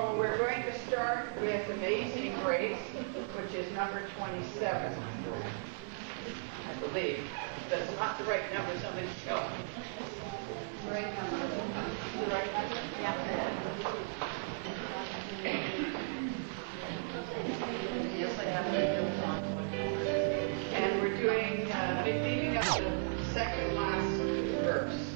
So we're going to start with Amazing Grace, which is number 27, I believe. That's not the right number, somebody show me. The right number. The right number? Yeah. Yes, I have it. And we're doing, leaving up the second last verse.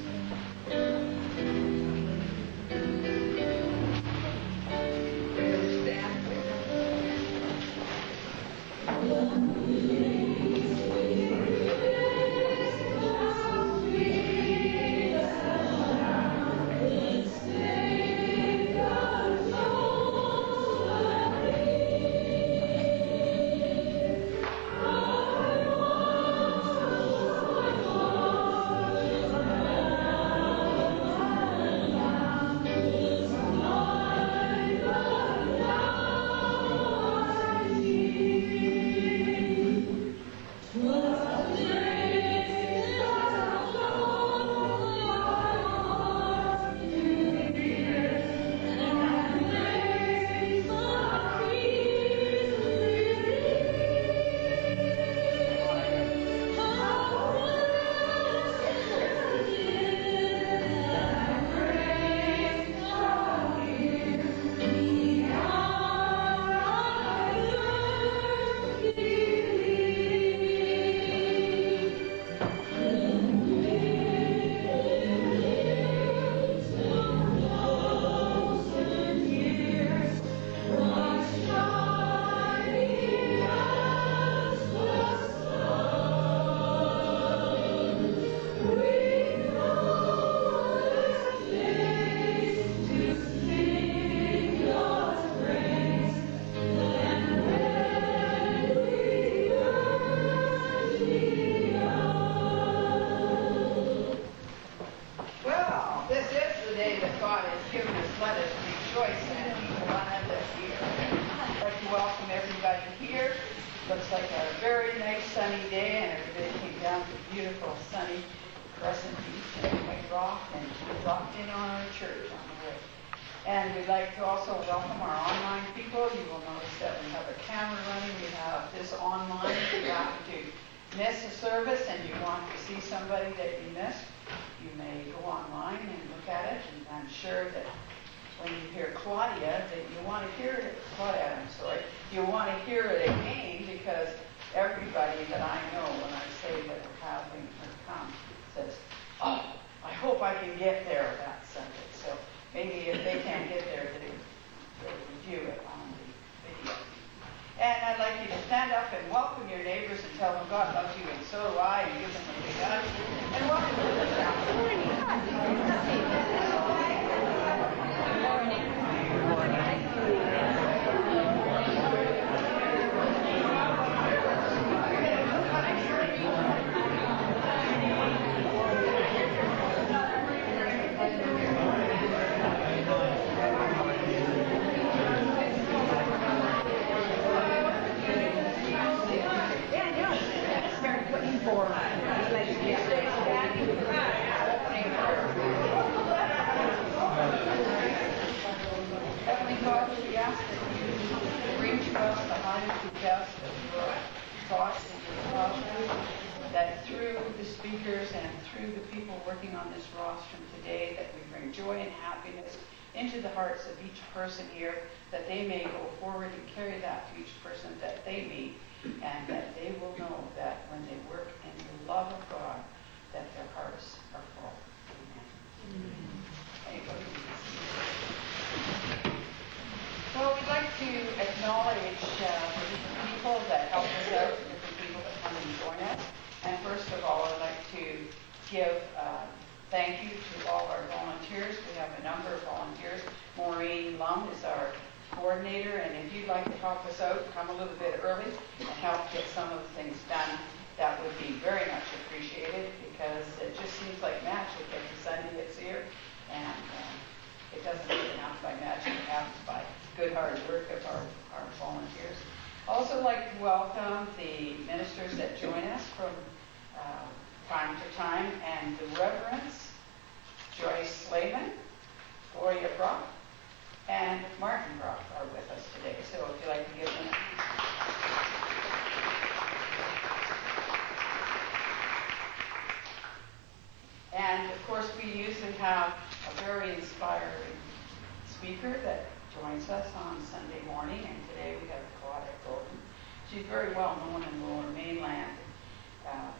speaker that joins us on Sunday morning, and today we have Claudette Godin. She's very well known in the Lower Mainland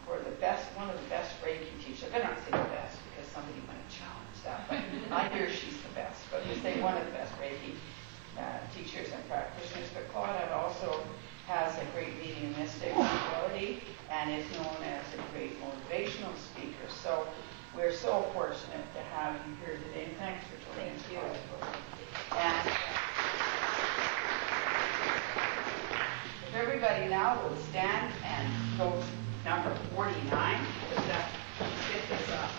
for one of the best Reiki teachers. I better not say the best because somebody might challenge that, but I hear she's the best. But we say one of the best Reiki teachers and practitioners. But Claudette also has a great mediumistic ability and is known as a great motivational speaker. So we're so fortunate to have you here today. And thanks for joining us. And if everybody now will stand and go to number 49, let's get this up.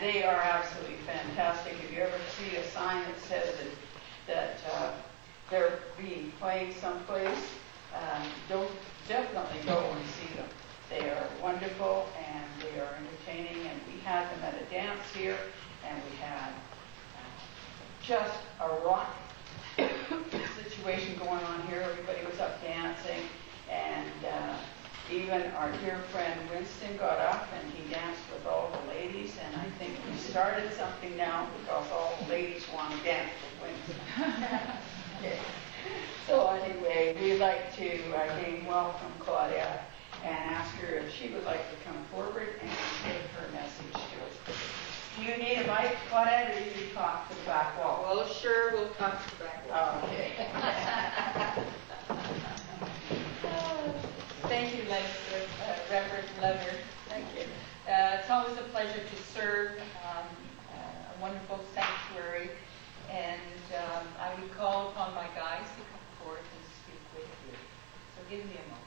They are absolutely fantastic. If you ever see a sign that says that they're being played someplace, definitely go and see them. They are wonderful and they are entertaining. And we had them at a dance here, and we had just a rock situation going on here. Everybody was up dancing, and even our dear friend Winston got up and he danced with all the ladies, and I think we started something now because all the ladies want to dance with Winston. Okay. So anyway, we'd like to again welcome Claudette and ask her if she would like to come forward and give her message to us. Do you need a mic, Claudette, or do you talk to the back wall? Well, sure, we'll talk to the back wall. Oh, okay. Thank you, Reverend Leonard. Thank you. It's always a pleasure to serve here, a wonderful sanctuary, and I would call upon my guides to come forth and speak with you. So give me a moment.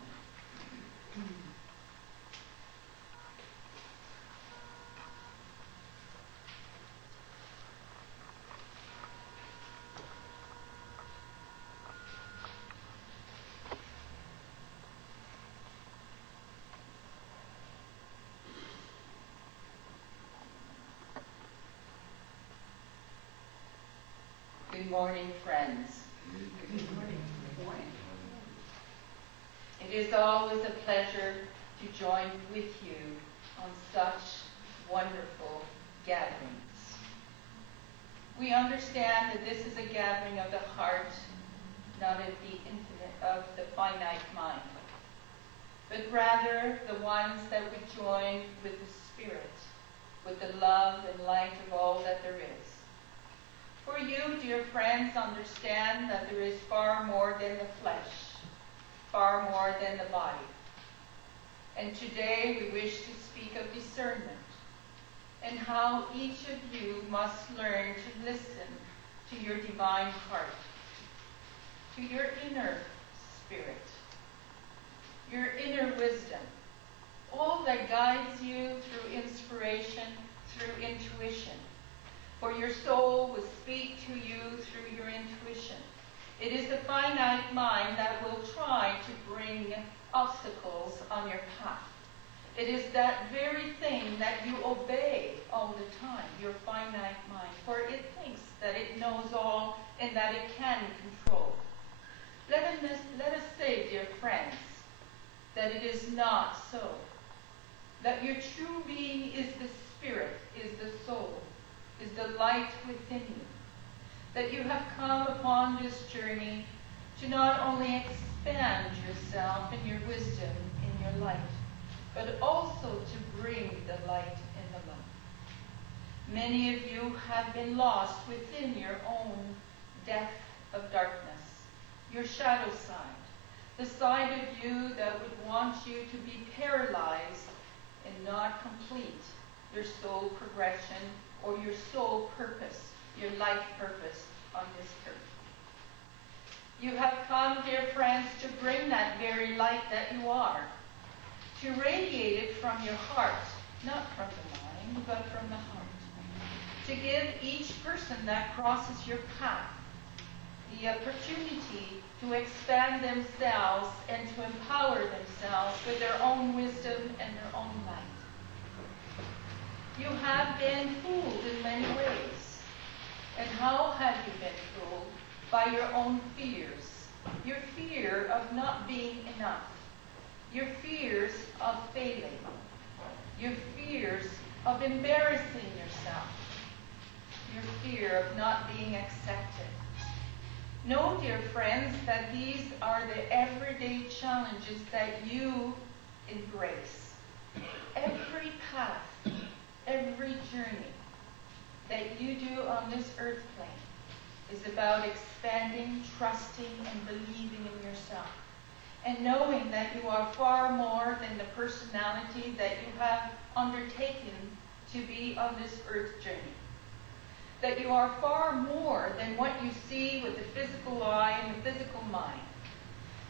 Good morning, friends. Good morning. Good morning. It is always a pleasure to join with you on such wonderful gatherings. We understand that this is a gathering of the heart, not of the infinite, of the finite mind, but rather the ones that we join with the Spirit, with the love and light of all that there is. For you, dear friends, understand that there is far more than the flesh, far more than the body. And today we wish to speak of discernment and how each of you must learn to listen to your divine heart, to your inner spirit, your inner wisdom, all that guides you through inspiration, through intuition. For your soul will speak to you through your intuition. It is the finite mind that will try to bring obstacles on your path. It is that very thing that you obey all the time, your finite mind, for it thinks that it knows all and that it can control. Let us say, dear friends, that it is not so. That your true being is the spirit, is the soul, is the light within you. That you have come upon this journey to not only expand yourself in your wisdom, in your light, but also to bring the light and the love. Many of you have been lost within your own depth of darkness, your shadow side, the side of you that would want you to be paralyzed and not complete your soul progression or your soul purpose, your life purpose on this earth. You have come, dear friends, to bring that very light that you are, to radiate it from your heart, not from the mind, but from the heart, to give each person that crosses your path the opportunity to expand themselves and to empower themselves with their own wisdom and their own light. You have been fooled in many ways. And how have you been fooled? By your own fears. Your fear of not being enough. Your fears of failing. Your fears of embarrassing yourself. Your fear of not being accepted. Know, dear friends, that these are the everyday challenges that you embrace. Every path, every journey that you do on this earth plane is about expanding, trusting, and believing in yourself. And knowing that you are far more than the personality that you have undertaken to be on this earth journey. That you are far more than what you see with the physical eye and the physical mind.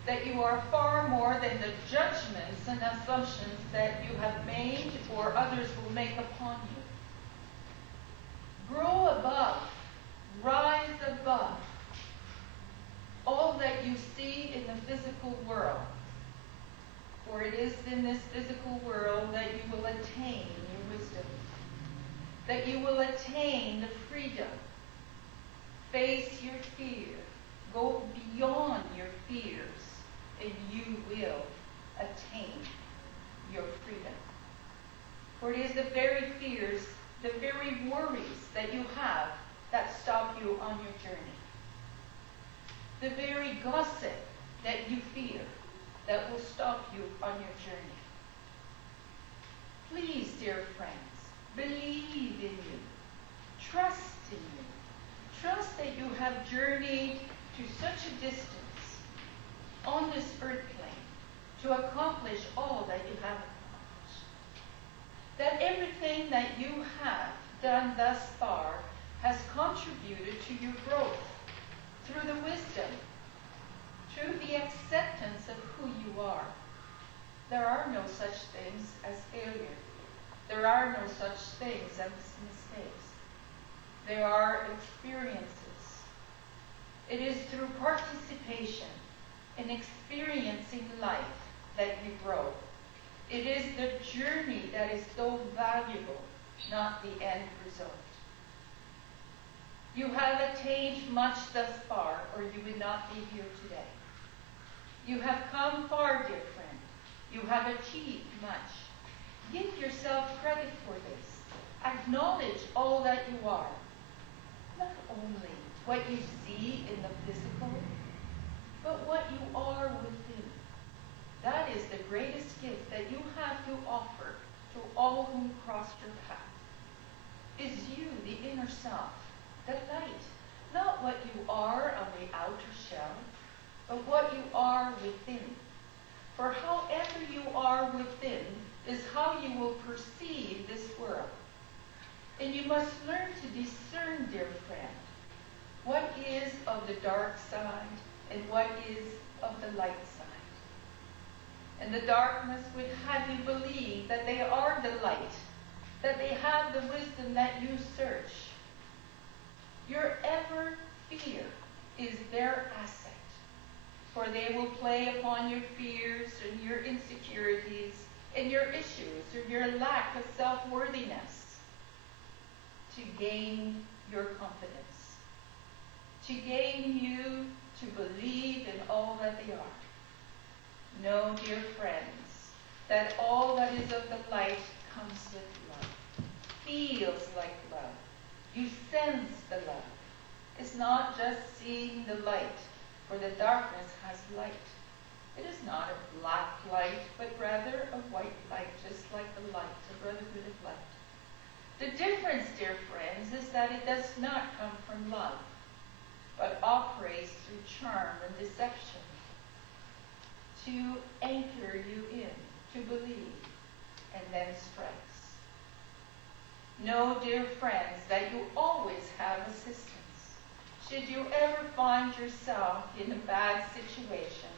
That you are far more than the judgments and assumptions that you have made or others will make upon you. Grow above, rise above all that you see in the physical world. For it is in this physical world that you will attain your wisdom. That you will attain the freedom. Face your fear. Go beyond your fears, and you will attain your freedom. For it is the very fears, the very worries that you have that stop you on your journey. The very gossip that you fear that will stop you on your journey. Please, dear friends, believe in you. Trust in you. Trust that you have journeyed to such a distance on this earth plane to accomplish all that you have accomplished. That everything that you have thus far has contributed to your growth through the wisdom, through the acceptance of who you are. There are no such things as failure. There are no such things as mistakes. There are experiences. It is through participation in experiencing life that you grow. It is the journey that is so valuable, not the end result. You have attained much thus far, or you would not be here today. You have come far, dear friend. You have achieved much. Give yourself credit for this. Acknowledge all that you are. Not only what you see in the physical, but what you are within. That is the greatest gift that you have to offer to all whom cross your path. Is you, the inner self, the light, not what you are on the outer shell, but what you are within. For however you are within is how you will perceive this world. And you must learn to discern, dear friend, what is of the dark side and what is of the light side. And the darkness would have you believe that they are the light, that they have the wisdom that you search. Your ever fear is their asset, for they will play upon your fears and your insecurities and your issues or your lack of self-worthiness to gain your confidence, to gain you to believe in all that they are. Know, dear friends, that all that is of the light comes with love, feels like love. You sense the love. It's not just seeing the light, for the darkness has light. It is not a black light, but rather a white light, just like the light, a brotherhood of light. The difference, dear friends, is that it does not come from love, but operates through charm and deception to anchor you in, to believe, and then strikes. Know, dear friends, that you always have assistance. Should you ever find yourself in a bad situation,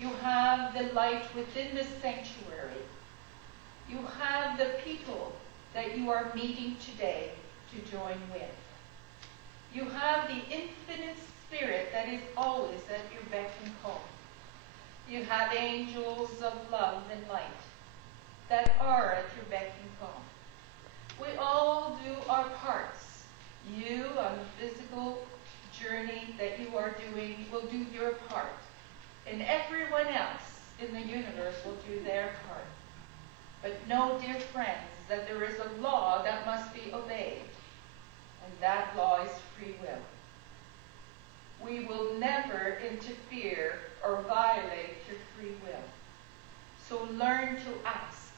you have the light within the sanctuary. You have the people that you are meeting today to join with. You have the infinite spirit that is always at your beck and call. You have angels of love and light that are at your beck and call. We all do our parts. You, on the physical journey that you are doing, will do your part. And everyone else in the universe will do their part. But know, dear friends, that there is a law that must be obeyed. And that law is free will. We will never interfere or violate your free will. So learn to ask.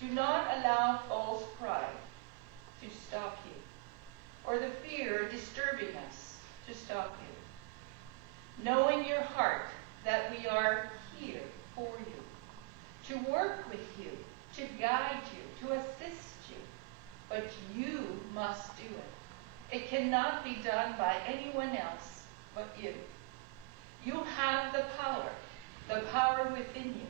Do not allow false pride to stop you, or the fear disturbing us to stop you. Know in your heart that we are here for you, to work with you, to guide you, to assist you. But you must do it. It cannot be done by anyone else but you. You have the power within you.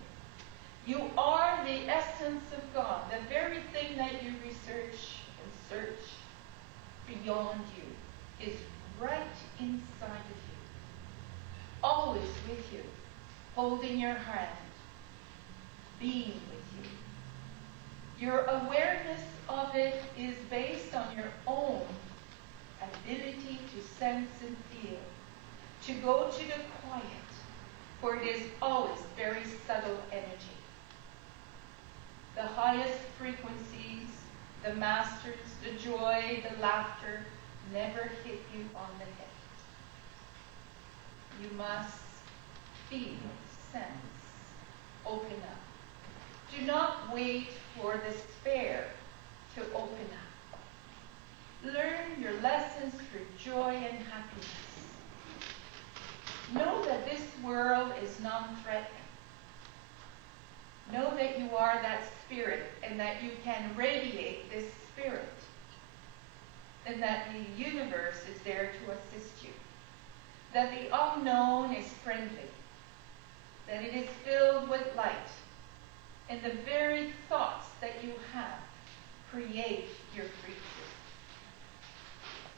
You are the essence of God, the very thing that you research and search beyond you is right inside of you, always with you, holding your hand, being with you. Your awareness of it is based on your own ability to sense and feel, to go to the quiet, for it is always very subtle energy. The highest frequencies, the masters, the joy, the laughter, never hit you on the head. You must feel, sense, open up. Do not wait for despair to open up. Learn your lessons through joy and happiness. Know that this world is non-threatening. Know that you are that spirit and that you can radiate this spirit. and that the universe is there to assist you. That the unknown is friendly, that it is filled with light, and the very thoughts that you have create your future.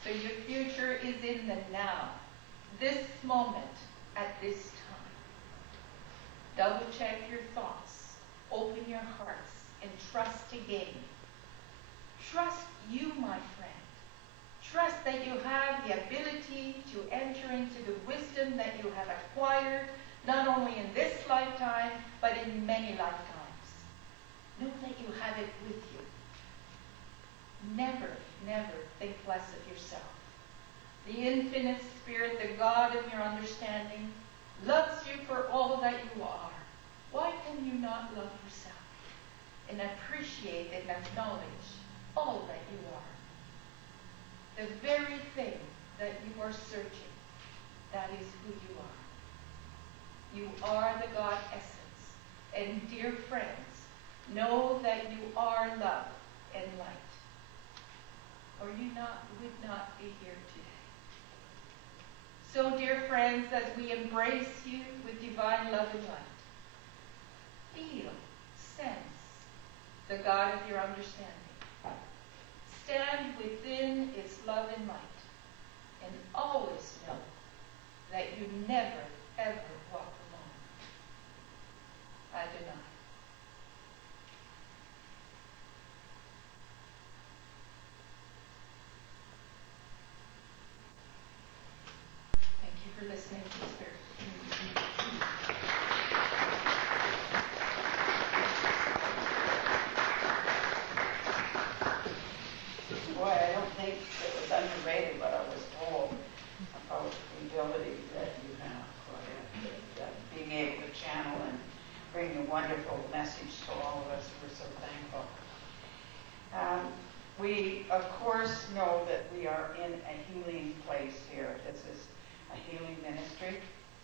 So your future is in the now, this moment, at this time. Double check your thoughts, open your hearts, and trust again. Trust you, my friend. Trust that you have the ability to enter into the wisdom that you have acquired, not only in this lifetime, but in many lifetimes. Know that you have it with you. Never, never think less of yourself. The infinite spirit, the God of your understanding, loves you for all that you are. Why can you not love yourself and appreciate and acknowledge all that you are? The very thing that you are searching, that is who you are. You are the God essence. And dear friends, know that you are love and light, or you would not be here today. So, dear friends, as we embrace you with divine love and light, feel, sense the God of your understanding. Stand within its love and light, and always know that you never, ever walk alone. Adonai. Thank you for listening to the Spirit. Boy, I don't think it was underrated what I was told about the ability that you have, Claudette, being able to channel and bring a wonderful message to all of us. We're so thankful. We, of course, know that we are in a healing place here. This is a healing ministry.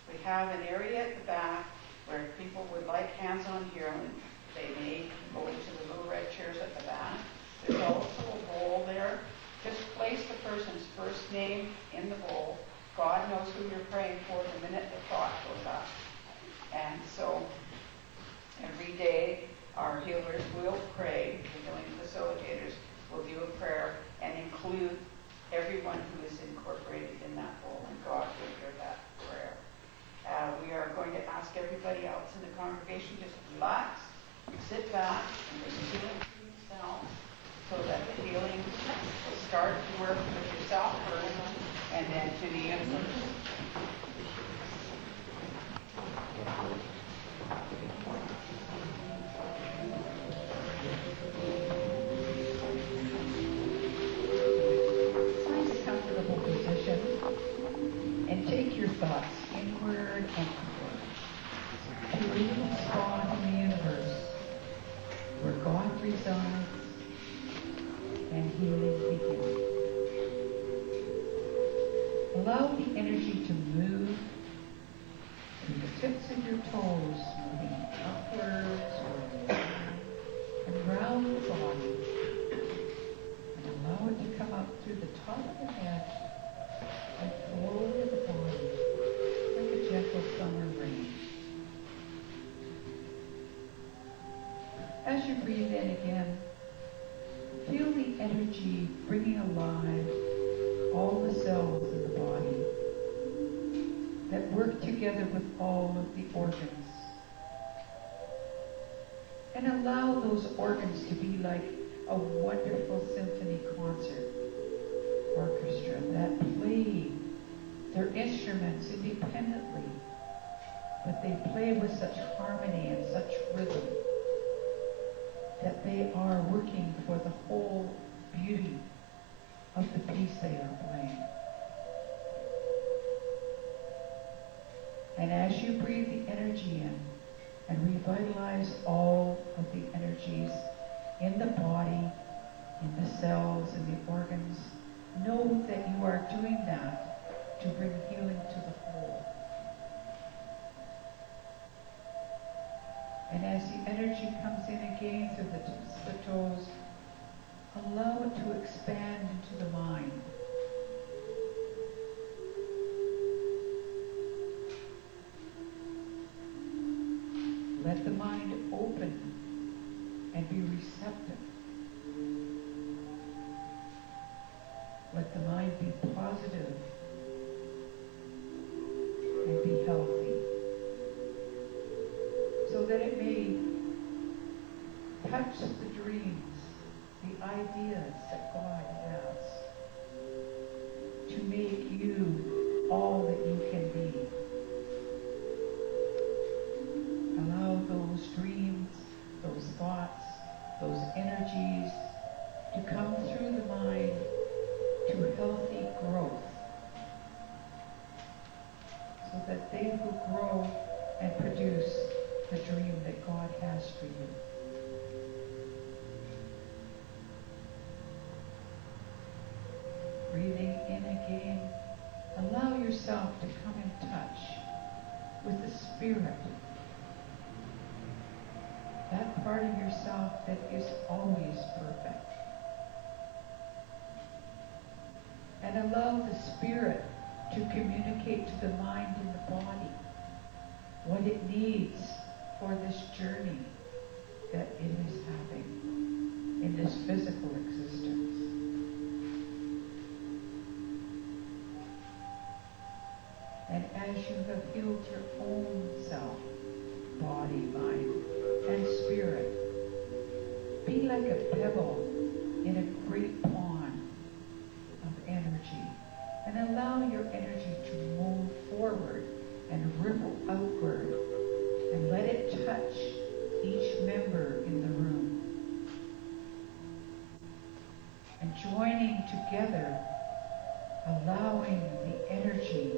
We have an area at the back where if people would like hands-on healing, they may go into the little red chairs at the back. There's also a bowl there. Just place the person's first name in the bowl. God knows who you're praying for the minute the thought goes up. And so every day our healers will pray, the healing facilitators will do a prayer and include everyone who is incorporated in that bowl, and God will hear that prayer. We are going to ask everybody else in the congregation just relax, sit back, and bring healing to yourself so that the healing will start to work with yourself first and then to the universe. And take your thoughts inward and upward to a little spot in the universe where God resides and healing begins. Allow the energy to move through the tips of your toes, moving upwards or down and round the body, and allow it to come up through the top of the head and flow to the body like a gentle summer rain. As you breathe in again, feel the energy bringing alive all the cells in the body that work together with all of the organs. And allow those organs to be like a wonderful symphony concert orchestra that play their instruments independently, but they play with such harmony and such rhythm that they are working for the whole beauty of the piece they are playing. And as you breathe the energy in and revitalize all of the energies in the body, in the cells, in the organs, know that you are doing that to bring healing to the whole. And as the energy comes in again through the tips of the toes, allow it to expand into the mind, Let the mind open and be receptive. Let the mind be positive and be healthy, so that it may touch the dreams, the ideas that God has to make you all that you can be. Allow those dreams, those thoughts, those energies to come through the mind to healthy growth, so that they will grow and produce the dream that God has for you. Breathing in again, allow yourself to come in touch with the Spirit, that part of yourself that is always perfect. And allow the Spirit to communicate to the mind and the body what it needs for this journey that it is having in this physical existence. And as you have healed your own self, body, mind, and spirit, be like a pebble in a great pond of energy, and allow your energy to move forward and ripple outward, and let it touch each member in the room. And joining together, allowing the energy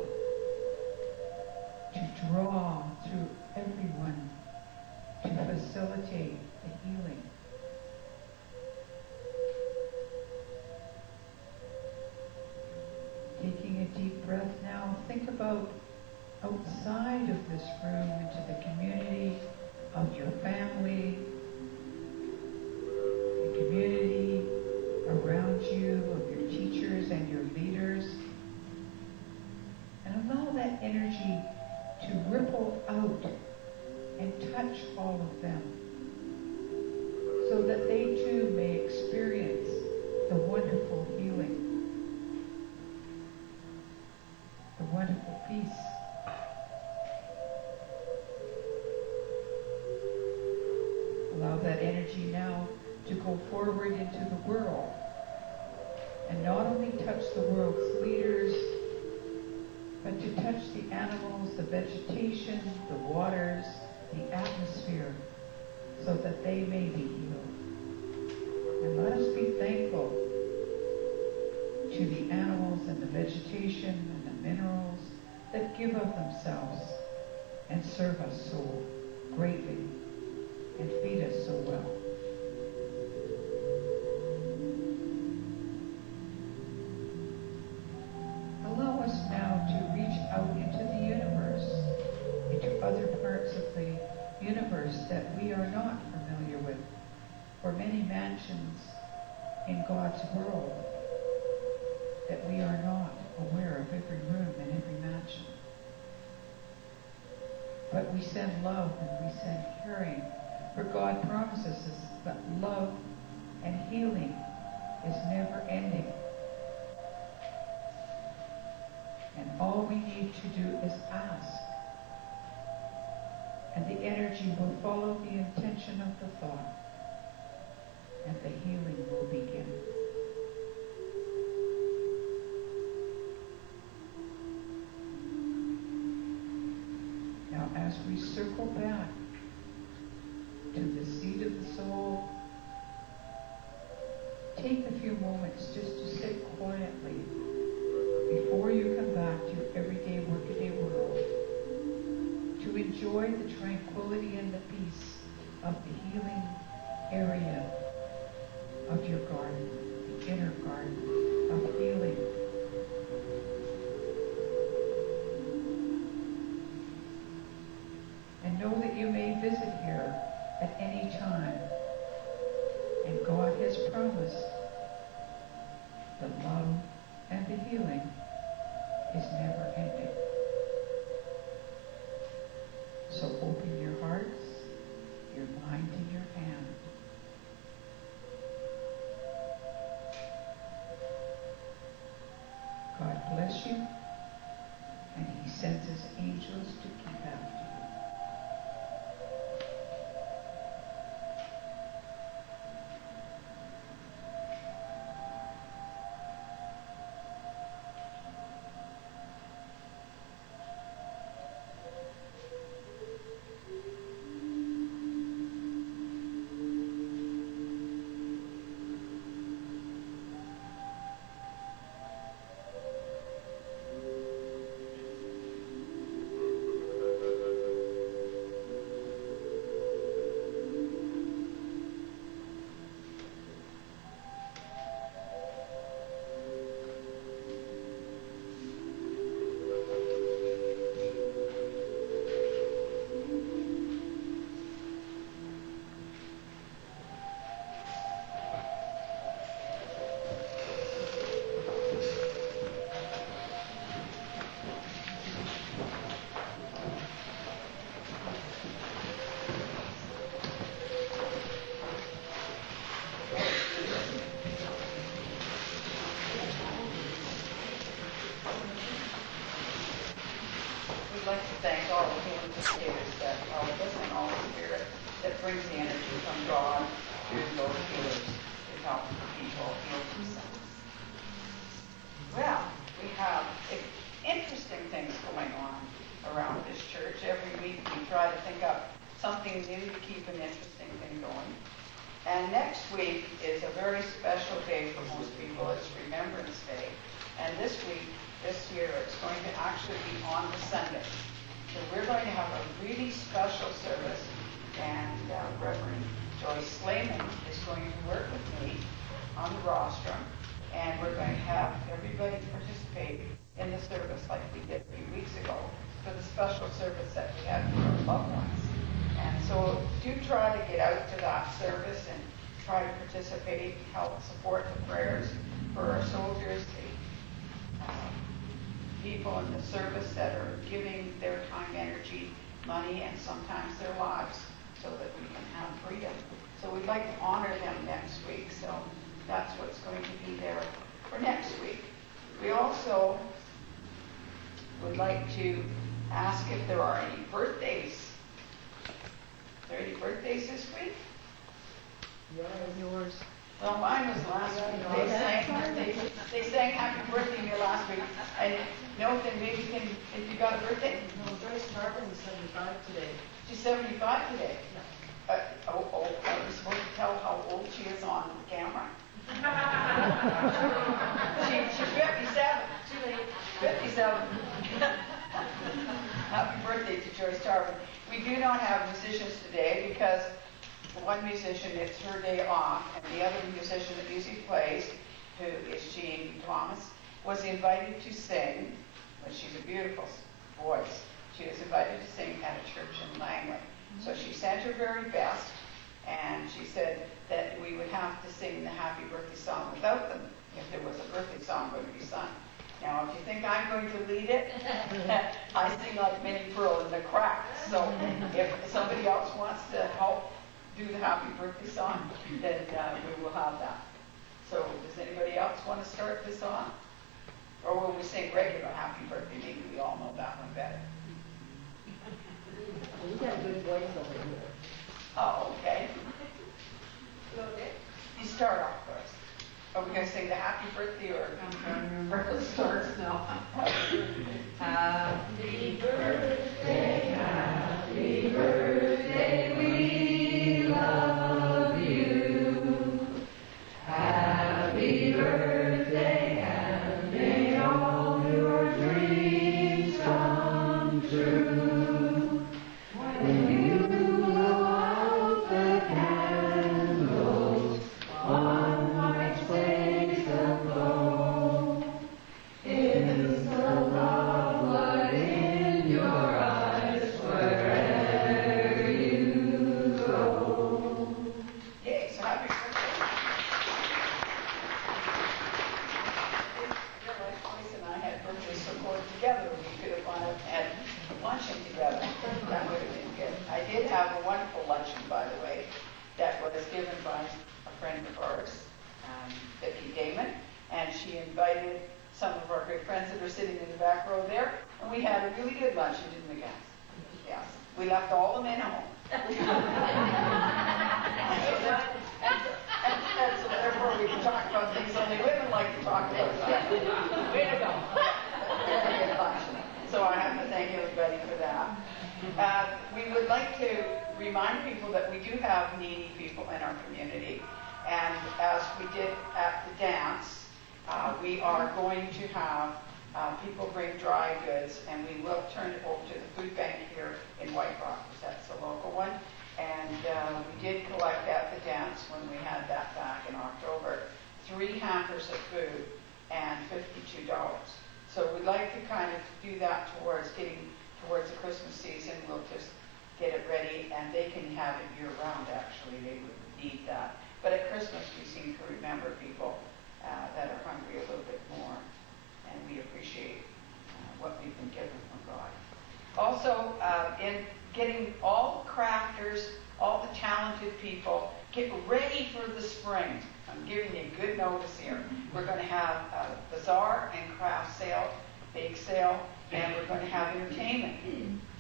to draw through everyone to facilitate the healing. Taking a deep breath now, think about outside of this room into the community of your family, the community around you, of your teachers and your leaders, and allow that energy to ripple out and touch all of them, so that they too may experience the wonderful healing, the wonderful peace. Allow that energy now to go forward into the world, and not only touch the world's leaders, but to touch the animals, the vegetation, the waters, the atmosphere, so that they may be healed. And let us be thankful to the animals and the vegetation and the minerals that give of themselves and serve us so greatly and feed us so well. Allow us now to reach out into the universe, into other parts of the universe that we are not familiar with, or many mansions in God's world that we are not aware of every room and every mansion. But we send love and we send caring, for God promises us that love and healing is never ending. And all we need to do is ask. And the energy will follow the intention of the thought. And the healing will begin. Now, as we circle back to the seat of the soul, take a few moments just to sit quietly before you come back to your everyday, workaday world, to enjoy the tranquility and the peace of the healing area of your garden, the inner garden of healing. And know that you may visit here at any time. And God has promised the love and the healing is never ending. So open your hearts bless you, and He sends His angels to keep after you. We'd like to thank all the healers that help us and all the Spirit that brings the energy from God through those healers to help people heal themselves. Well, we have interesting things going on around this church. Every week we try to think up something new to keep an interesting thing going. And next week is a very special day for most people. It's Remembrance Day. And this week, this year, it's going to actually be on the Sunday. So we're going to have a really special service, and Reverend Joyce Slayman is going to work with me on the rostrum, and we're going to have everybody participate in the service like we did a few weeks ago for the special service that we had for our loved ones. And so do try to get out to that service and try to participate, help support the prayers for our soldiers, the people in the service that are giving their time, energy, money, and sometimes their lives so that we can have freedom. So we'd like to honor them next week. So that's what's going to be there for next week. We also would like to ask if there are any birthdays. Are there any birthdays this week? Yours. Well, mine was last week. They sang happy birthday to me last week. And Nathan, maybe if you got a birthday? No, Joyce Barb is 75 today. She's 75 today. Yeah. Are we supposed to tell how old she is on the camera? She's 57. Too late. 57. Happy birthday to Joyce Tarvin. We do not have musicians today because one musician, it's her day off, and the other musician that usually plays, who is Jean Thomas, was invited to sing. Well, she's a beautiful voice. She was invited to sing at a church in Langley. So she sent her very best, and she said that we would have to sing the happy birthday song without them if there was a birthday song going to be sung. Now, if you think I'm going to lead it, I sing like Minnie Pearl in the Cracks. So if somebody else wants to help do the happy birthday song, then we will have that. So does anybody else want to start this off? Or will we sing regular happy birthday? Maybe we all know that one better. You got a good voice over here. Oh, okay. Claudette? You start off first. Are we going to sing the happy birthday or let's start now? Happy birthday, happy birthday, we love you. Happy birthday, and may all your dreams come true. When you blow out the candles on my face aglow, it's the love blood in your eyes wherever you go. Yay, so happy birthday. If your wife Joyce and I had birthdays so close together, we could have gone up and had luncheon together. That would have been good. I did have a wonderful luncheon, by the way, that was given by a friend of ours, Vicki Damon, and she invited some of our good friends that are sitting in the back row there, and we had a really good lunch, didn't we, guys? Yes. We left all the men home. And so therefore we can talk about things only women like to talk about. Way to go. So I have to thank everybody for that. We would like to remind people that we do have needy people in our community. And as we did at the dance, we are going to have people bring dry goods, and we will turn it over to the food bank here in White Rock, because that's the local one. And we did collect at the dance when we had that back in October, 3 hampers of food and $52. So we'd like to kind of do that towards getting towards the Christmas season. We'll just get it ready, and they can have it year-round, actually. They would need that. But at Christmas, we seem to remember people that are hungry a little bit more, and we appreciate what we've been given from God. Also, in getting all the crafters, all the talented people, get ready for the spring. I'm giving you good notice here. We're going to have a bazaar and craft sale, bake sale, and we're going to have entertainment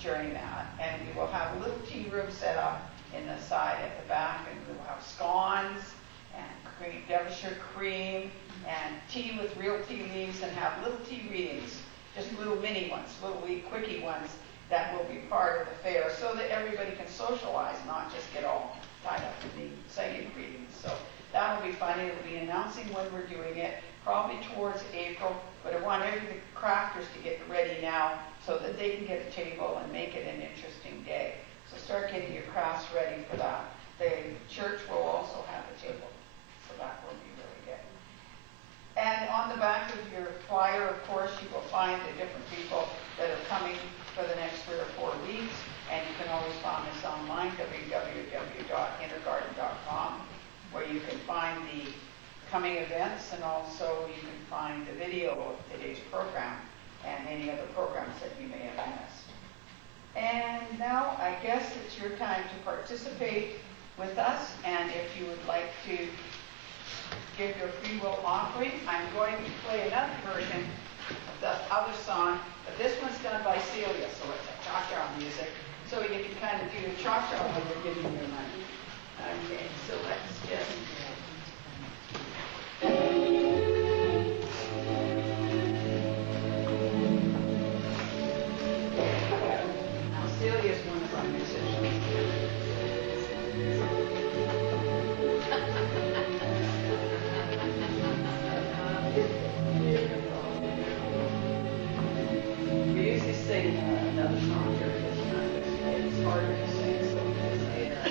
during that. And we will have a little tea room set up in the side at the back, and we'll have scones and Devonshire cream and tea with real tea leaves, and have little tea readings, just little mini ones, little quickie ones that will be part of the fair, so that everybody can socialize, not just get all tied up in the psychic readings. So that'll be fun. It'll be announcing when we're doing it, probably towards April, but I want every the crafters to get ready now so that they can get a table and make it an interesting day. So start getting your crafts ready for that. The church will also have a table, so that will be really good. And on the back of your flyer, of course, you will find the different people that are coming for the next 3 or 4 weeks, and you can always find us online, www.innergarden.com, where you can find the coming events, and also you can find the video of today's program and any other programs that you may have missed. And now I guess it's your time to participate with us, and if you would like to give your free will offering, I'm going to play another version of the other song, but this one's done by Celia, so it's a cha-cha music, so you can kind of do the cha-cha when you're giving your money. Okay, so let's just... Now, Celia's one of our musicians. We usually sing another song during this time. It's harder to sing, so we just say that.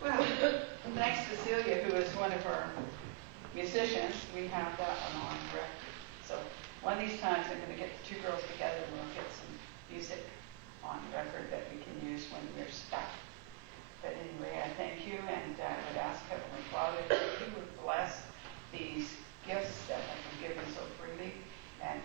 Well, thanks to Celia, who is one of our musicians, we have that one on record. So one of these times I'm going to get the 2 girls together and we'll get some music on record that we can use when we're stuck. But anyway, I thank you, and I would ask Heavenly Father that you would bless these gifts that have been given so freely, and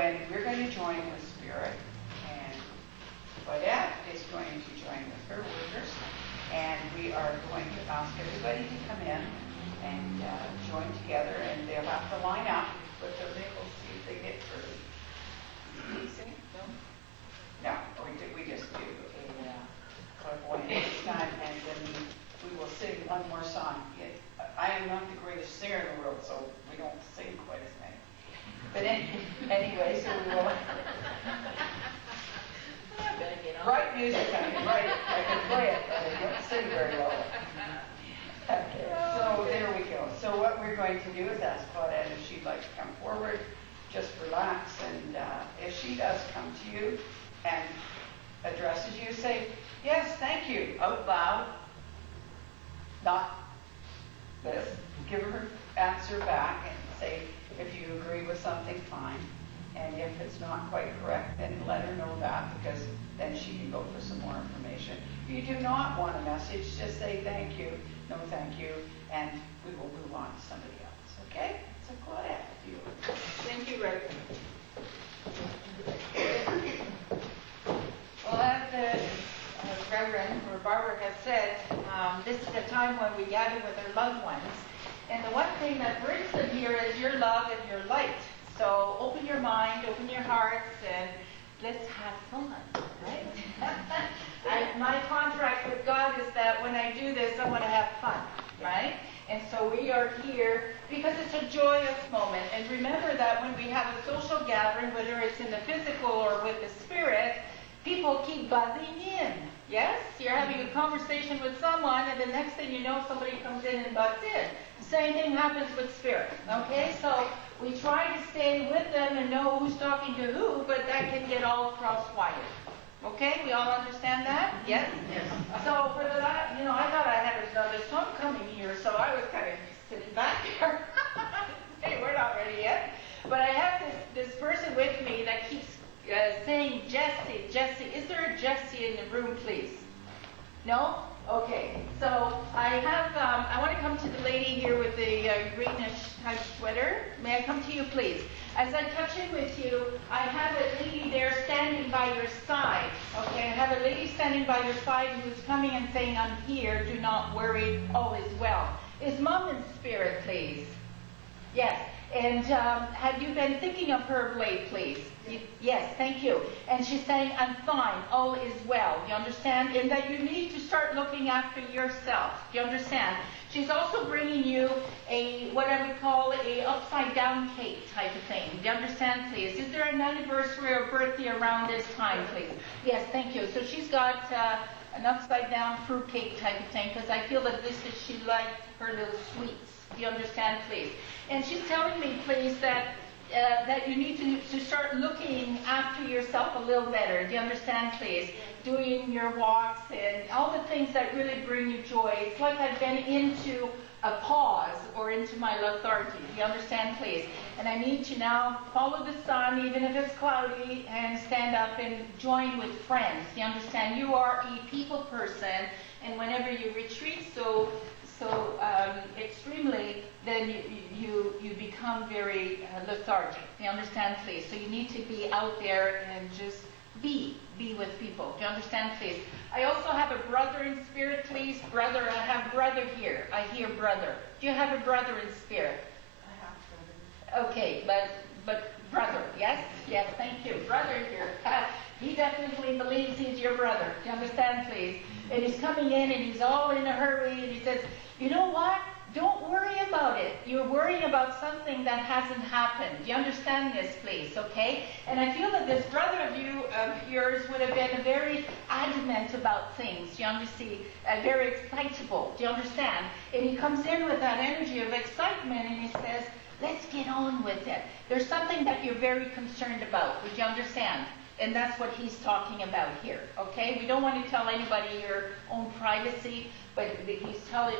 when we're going to join with Spirit, and Claudette is going to join with her workers, and we are going to ask everybody to come in and join together, and they'll have to line up with their labels, see if they get through. Can you sing? No? No, we just do a clairvoyant this time, and then we will sing one more song. I am not the greatest singer in the world, so we don't sing quite as many. But anyway, so we will write music. I can write it. I can play it, but I don't sing very well. Okay, so there we go. So what we're going to do is ask Claudette if she'd like to come forward. Just relax, and if she does come to you and addresses you, say, yes, thank you, out loud. Not this. Give her answer back and say, if you agree with something, fine. And if it's not quite correct, then let her know that, because then she can go for some more information. If you do not want a message, just say thank you, no thank you, and we will move on to somebody else. Okay? So Claudette, you. Thank you, Reverend. Well, as the Reverend or Barbara has said, this is a time when we gather with our loved ones. And the one thing that brings them here is your love and your light. So open your mind, open your hearts, and let's have fun, right? My contract with God is that when I do this, I want to have fun, right? And so we are here because it's a joyous moment. And remember that when we have a social gathering, whether it's in the physical or with the spirit, people keep buzzing in. Yes? You're having a conversation with someone, and the next thing you know, somebody comes in and butts in. The same thing happens with spirit. Okay? So we try to stay with them and know who's talking to who, but that can get all cross-wired. Okay? We all understand that? Yes? Yes. So for the last, I thought I had another song coming here, so I was kind of sitting back there. Hey, we're not ready yet. But I have this person with me that keeps saying, Jessie, is there a Jessie in the room, please? No? Okay. So I want to come to the lady here with the greenish type sweater. May I come to you, please? As I touch in with you, I have a lady there standing by your side. Okay, I have a lady standing by your side who is coming and saying, I'm here, do not worry, all is well. Is Mom in spirit, please? Yes. And have you been thinking of her of late, please? Yes, thank you. And she's saying, I'm fine, all is well. You understand? And that you need to start looking after yourself. Do you understand? She's also bringing you what I would call a upside down cake type of thing. Do you understand, please? Is there an anniversary or birthday around this time, please? Yes, thank you. So she's got an upside down fruit cake type of thing, because I feel that she liked her little sweets. Do you understand, please? And she's telling me, please, that you need to start looking after yourself a little better. Do you understand, please? Doing your walks and all the things that really bring you joy. It's like I've been into a pause or into my lethargy. Do you understand, please? And I need to now follow the sun, even if it's cloudy, and stand up and join with friends. Do you understand? You are a people person, and whenever you retreat so extremely, then you become very lethargic. Do you understand, please? So you need to be out there and just be with people. Do you understand, please? I also have a brother in spirit, please. Brother, I have brother here. I hear brother. Do you have a brother in spirit? I have brother. Okay, but brother, yes? Yes, thank you. Brother here. He definitely believes he's your brother. Do you understand, please? And he's coming in and he's all in a hurry and he says, you know what? Don't worry about it. You're worrying about something that hasn't happened. Do you understand this, please? Okay? And I feel that this brother of yours would have been very adamant about things. Do you understand? Very excitable. Do you understand? And he comes in with that energy of excitement and he says, let's get on with it. There's something that you're very concerned about. Would you understand? And that's what he's talking about here. Okay? We don't want to tell anybody your own privacy, but he's telling.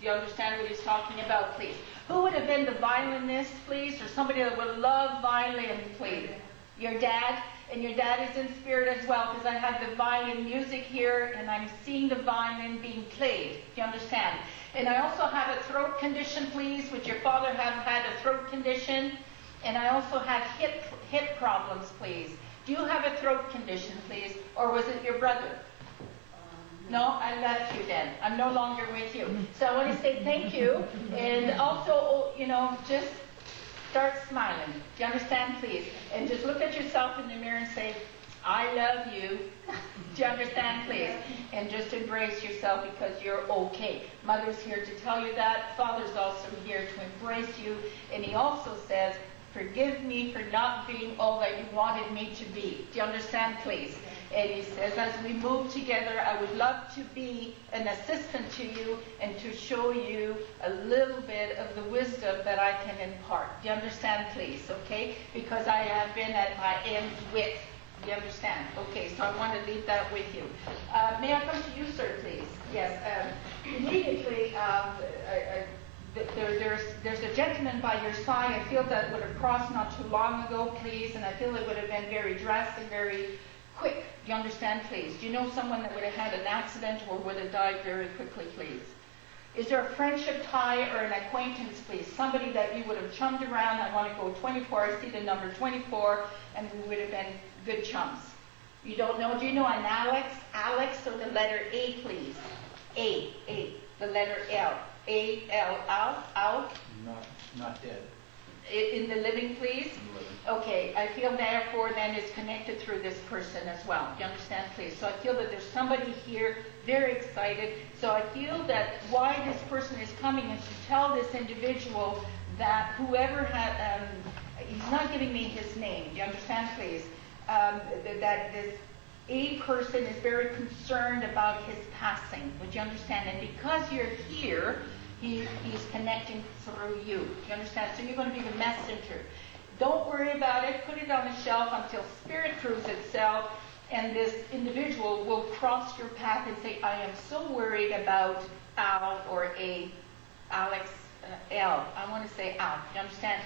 Do you understand what he's talking about, please? Who would have been the violinist, please? Or somebody that would love violin, please? Your dad? And your dad is in spirit as well, because I have the violin music here, and I'm seeing the violin being played. Do you understand? And I also have a throat condition, please. Would your father have had a throat condition? And I also have hip problems. problems, please? Do you have a throat condition, please? Or was it your brother? No, I left you then. I'm no longer with you. So I want to say thank you. And also, just start smiling. Do you understand, please? And just look at yourself in the mirror and say, I love you. Do you understand, please? And just embrace yourself because you're okay. Mother's here to tell you that. Father's also here to embrace you. And he also says, forgive me for not being all that you wanted me to be. Do you understand, please? And he says, as we move together, I would love to be an assistant to you and to show you a little bit of the wisdom that I can impart. Do you understand, please? Okay? Because I have been at my end with. Do you understand? Okay, so I want to leave that with you. May I come to you, sir, please? Yes. Immediately, there's a gentleman by your side. I feel that would have crossed not too long ago, please, and I feel it would have been very drastic, very quick. Do you understand, please? Do you know someone that would have had an accident or would have died very quickly, please? Is there a friendship tie or an acquaintance, please? Somebody that you would have chummed around. I want to go 24. I see the number 24, and we would have been good chums. You don't know? Do you know an Alex? Alex, or the letter A, please? A. The letter L. A-L, Al? Not dead. In the living, please? Okay, I feel therefore then it's connected through this person as well. Do you understand, please? So I feel that there's somebody here very excited. So I feel that why this person is coming is to tell this individual that whoever had, he's not giving me his name. Do you understand, please? That this A person is very concerned about his passing. Would you understand? And because you're here, he's connecting through you. Do you understand? So you're going to be the messenger. Don't worry about it. Put it on the shelf until Spirit proves itself, and this individual will cross your path and say, I am so worried about Al or Alex L. I want to say Al. Do you understand?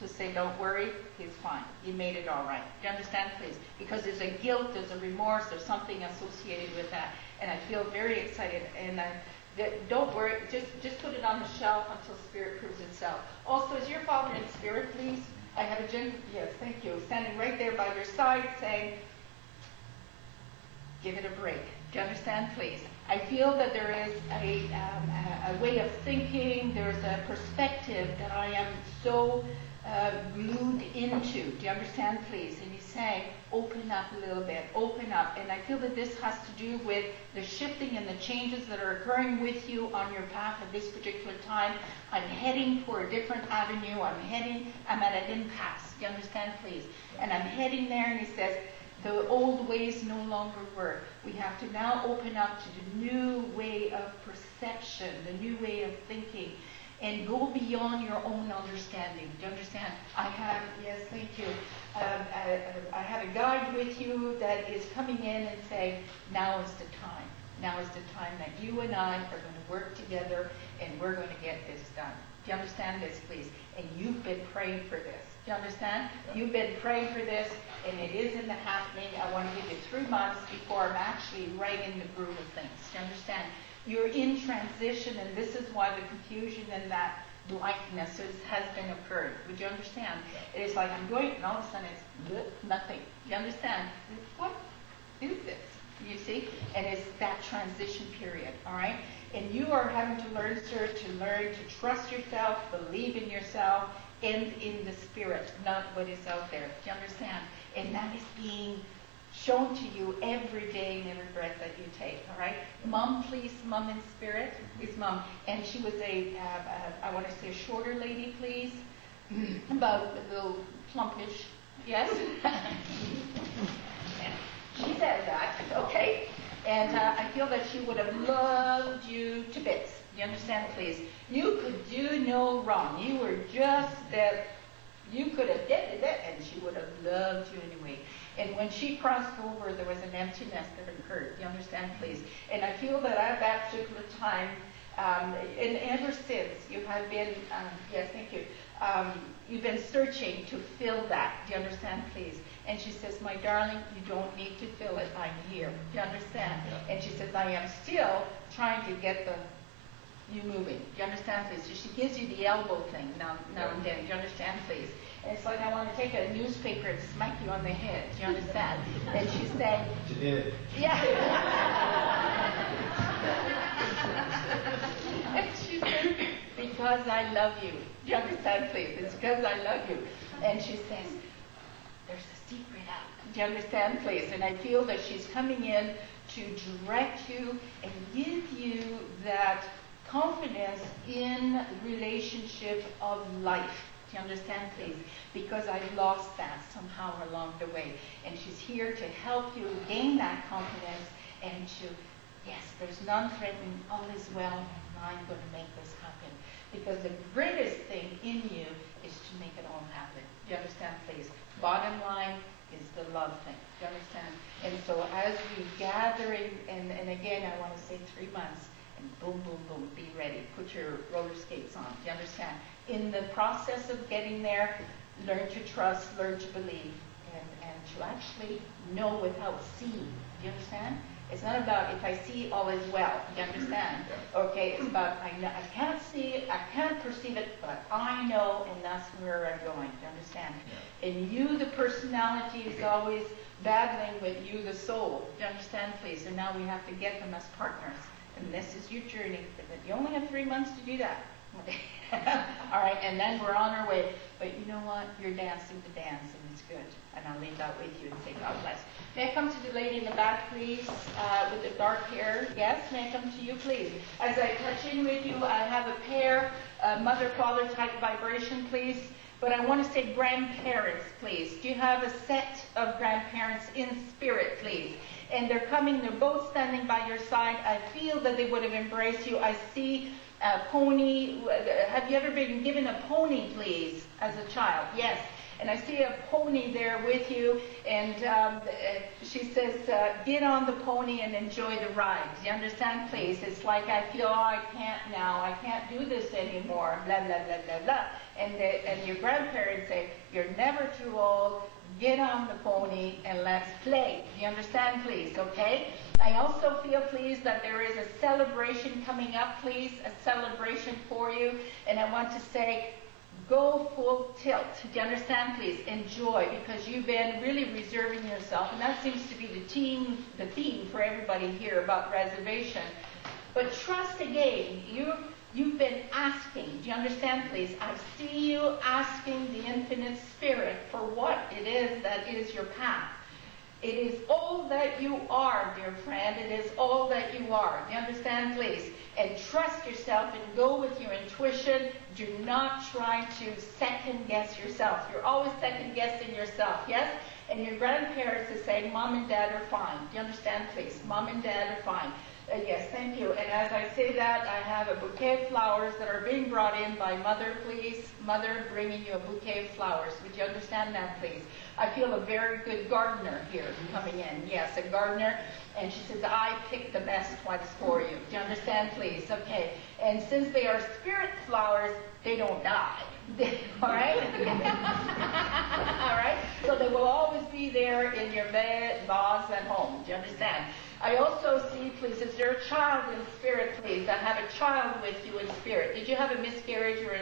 To say, don't worry, he's fine. You made it all right. Do you understand, please? Because there's a guilt, there's a remorse, there's something associated with that. And I feel very excited. And don't worry, just put it on the shelf until Spirit proves itself. Also, is your father in spirit, please? I have a gentleman, yes, thank you, standing right there by your side saying, give it a break. Do you understand, please? I feel that there is a way of thinking, there's a perspective that I am so glued into. Do you understand, please? And he's saying, open up a little bit, open up. And I feel that this has to do with the shifting and the changes that are occurring with you on your path at this particular time. I'm heading for a different avenue. I'm at an impasse. Do you understand, please? And I'm heading there, and he says, the old ways no longer work. We have to now open up to the new way of perception, the new way of thinking, and go beyond your own understanding. Do you understand? Yes, thank you. I have a guide with you that is coming in and saying, now is the time. Now is the time that you and I are going to work together, and we're going to get this done. Do you understand this, please? And you've been praying for this. Do you understand? You've been praying for this, and it is in the happening. I want to give you 3 months before I'm actually right in the groove of things. Do you understand? You're in transition, and this is why the confusion and that blankness has been occurring. Would you understand? It is like I'm going, and all of a sudden it's nothing. You understand? What is this? You see? And it's that transition period, all right? And you are having to learn, sir, to trust yourself, believe in yourself, and in the Spirit, not what is out there. Do you understand? And that is being shown to you every day and every breath that you take, all right? Mom, please, Mom in spirit, is Mom. And she was I want to say a shorter lady, please, about a little plumpish, yes? She said that, okay? And I feel that she would have loved you to bits. You understand, please? You could do no wrong. You were just that. You could have did it, and she would have loved you anyway. And when she crossed over, there was an emptiness that occurred. You understand, please? And I feel that at that particular time, and ever since, you have been, yes, thank you, you've been searching to fill that. Do you understand, please? And she says, my darling, you don't need to fill it. I'm here. Do you understand? Yeah. And she says, I am still trying to get you moving. Do you understand, please? So she gives you the elbow thing now and then. Do you understand, please? It's like I want to take a newspaper and smack you on the head. Do you understand? And she said, You did. yeah. And she said, because I love you. Do you understand, please? It's because I love you. And she says, there's a secret out. Do you understand, please? And I feel that she's coming in to direct you and give you that confidence in relationship of life. Do you understand, please? Because I've lost that somehow along the way. And she's here to help you gain that confidence and to, yes, there's none threatening, all is well, and I'm going to make this happen. Because the greatest thing in you is to make it all happen. Do you understand, please? Bottom line is the love thing. Do you understand? And so as we gather in, and again, I want to say 3 months, and boom, boom, boom, be ready. Put your roller skates on. Do you understand? In the process of getting there, learn to trust, learn to believe, and to actually know without seeing. Do you understand? It's not about if I see all is well. Do you understand? Okay, it's about I can't see it, I can't perceive it, but I know, and that's where I'm going. Do you understand? And you, the personality, is always battling with you, the soul. Do you understand, please? And now we have to get them as partners. And this is your journey. You only have 3 months to do that. All right, and then we're on our way. But you know what? You're dancing the dance, and it's good. And I'll leave that with you and say, God bless. May I come to the lady in the back, please, with the dark hair? Yes, may I come to you, please? As I touch in with you, I have a pair, mother-father type vibration, please. But I want to say grandparents, please. Do you have a set of grandparents in spirit, please? And they're coming, they're both standing by your side. I feel that they would have embraced you. I see a pony. Have you ever been given a pony, please, as a child? Yes. And I see a pony there with you, and she says, get on the pony and enjoy the ride. Do you understand, please? It's like I feel, oh, I can't now. I can't do this anymore, blah, blah, blah, blah, blah. And your grandparents say, you're never too old. Get on the pony and let's play. Do you understand, please? Okay? I also feel, please, that there is a celebration coming up, please, a celebration for you. And I want to say, go full tilt. Do you understand, please? Enjoy, because you've been really reserving yourself. And that seems to be the theme for everybody here about reservation. But trust again. You've been asking. Do you understand, please? I see you asking the infinite spirit for what it is that is your path. It is all that you are, dear friend. It is all that you are. Do you understand, please? And trust yourself and go with your intuition. Do not try to second guess yourself. You're always second guessing yourself, yes? And your grandparents are saying, Mom and Dad are fine. Do you understand, please? Mom and Dad are fine. Yes, thank you. And as I say that, I have a bouquet of flowers that are being brought in by Mother, please. Mother bringing you a bouquet of flowers. Would you understand that, please? I feel a very good gardener here coming in. Yes, a gardener. And she says, I picked the best ones for you. Do you understand, please? Okay. And since they are spirit flowers, they don't die. All right? All right? So they will always be there in your bed, vase at home. Do you understand? I also see, please, is there a child in spirit, please? I have a child with you in spirit. Did you have a miscarriage or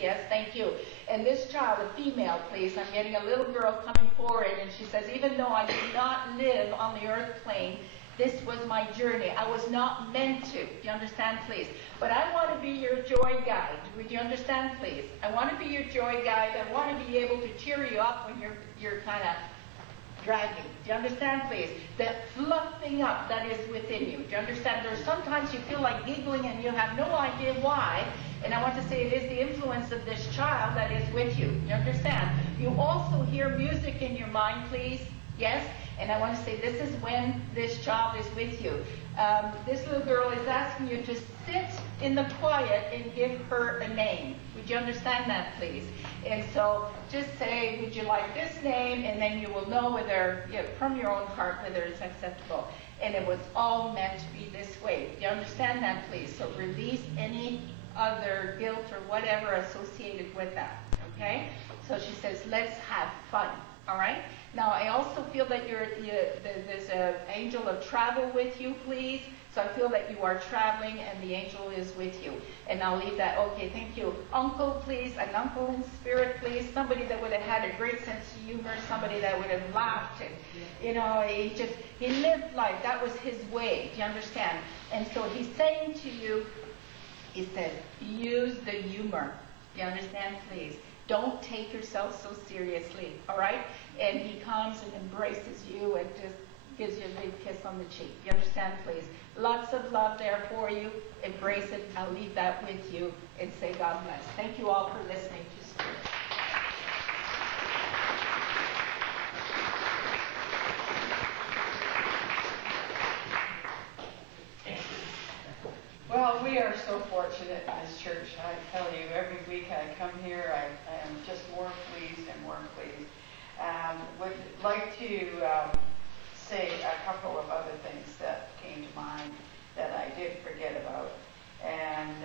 yes, thank you. And this child, a female, please, I'm getting a little girl coming forward, and she says, even though I did not live on the earth plane, this was my journey. I was not meant to. Do you understand, please? But I want to be your joy guide. Would you understand, please? I want to be your joy guide. I want to be able to cheer you up when you're kind of dragging. Do you understand, please? That fluffing up that is within you. Do you understand? There's sometimes you feel like giggling and you have no idea why. And I want to say it is the influence of this child that is with you. You understand? You also hear music in your mind, please. Yes? And I want to say this is when this child is with you. This little girl is asking you to sit in the quiet and give her a name. Would you understand that, please? And so just say, would you like this name? And then you will know whether, from your own heart, whether it's acceptable. And it was all meant to be this way. Do you understand that, please? So release any other guilt or whatever associated with that. Okay? So she says, let's have fun. All right? Now, I also feel that there's an angel of travel with you, please. So I feel that you are traveling and the angel is with you. And I'll leave that. Okay, thank you. Uncle, please. An uncle in spirit, please. Somebody that would have had a great sense of humor. Somebody that would have laughed. And, he lived life. That was his way. Do you understand? And so he's saying to you, he said, use the humor. Do you understand, please? Don't take yourself so seriously, all right? And he comes and embraces you and just gives you a big kiss on the cheek. You understand, please? Lots of love there for you. Embrace it. I'll leave that with you and say God bless. Thank you all for listening to Spirit. Well, we are so fortunate in this church. I tell you, every week I come here, I am just more pleased and more pleased. Would like to say a couple of other things that came to mind that I did forget about. And